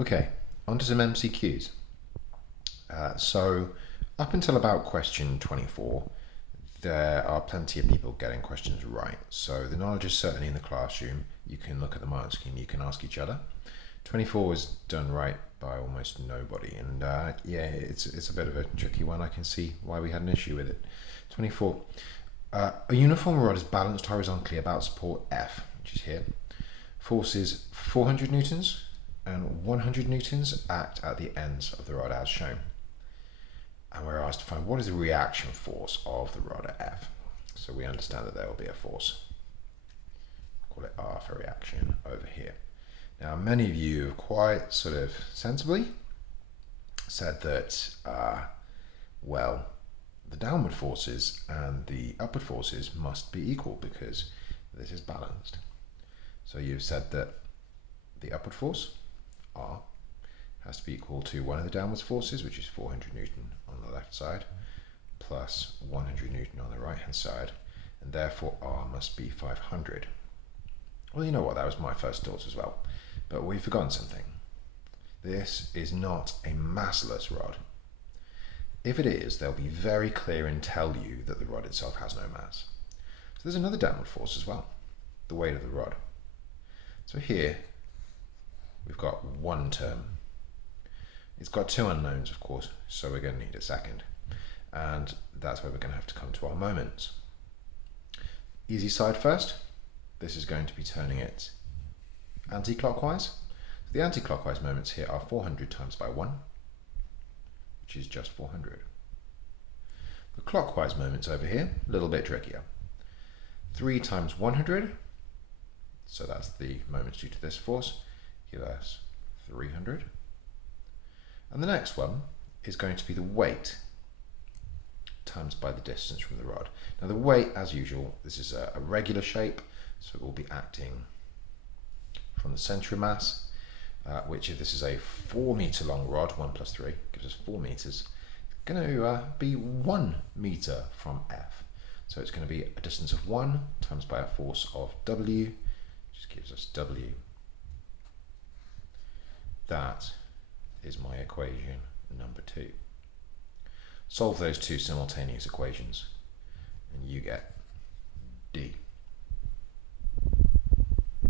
Okay, on to some MCQs. So up until about question 24, there are plenty of people getting questions right. So the knowledge is certainly in the classroom. You can look at the mark scheme, you can ask each other. 24 was done right by almost nobody, and yeah, it's a bit of a tricky one. I can see why we had an issue with it. 24. A uniform rod is balanced horizontally about support F, which is here. Forces 400 newtons and 100 newtons act at the ends of the rod as shown. And we're asked to find what is the reaction force of the rod at F. So we understand that there will be a force. Call it R for reaction over here. Now, many of you have quite sort of sensibly said that, well, the downward forces and the upward forces must be equal because this is balanced. So you've said that the upward force, R, has to be equal to one of the downward forces, which is 400 Newton on the left side, plus 100 Newton on the right hand side, and therefore R must be 500. Well, you know what, that was my first thoughts as well, but we've forgotten something. This is not a massless rod. If it is, they'll be very clear and tell you that the rod itself has no mass. So there's another downward force as well, the weight of the rod. So here we've got one term. It's got two unknowns, of course, so we're going to need a second. And that's where we're going to have to come to our moments. Easy side first. This is going to be turning it anti-clockwise. So the anti-clockwise moments here are 400 times by 1, which is just 400. The clockwise moments over here, a little bit trickier. 3 times 100, so that's the moments due to this force, give us 300. And the next one is going to be the weight times by the distance from the rod. Now the weight, as usual, this is a regular shape, so it will be acting from the centre of mass, which if this is a 4 metre long rod, 1 plus 3 gives us 4 metres, it's going to be 1 metre from F. So it's going to be a distance of 1 times by a force of W, which gives us W. That is my equation number 2. Solve those two simultaneous equations and you get D.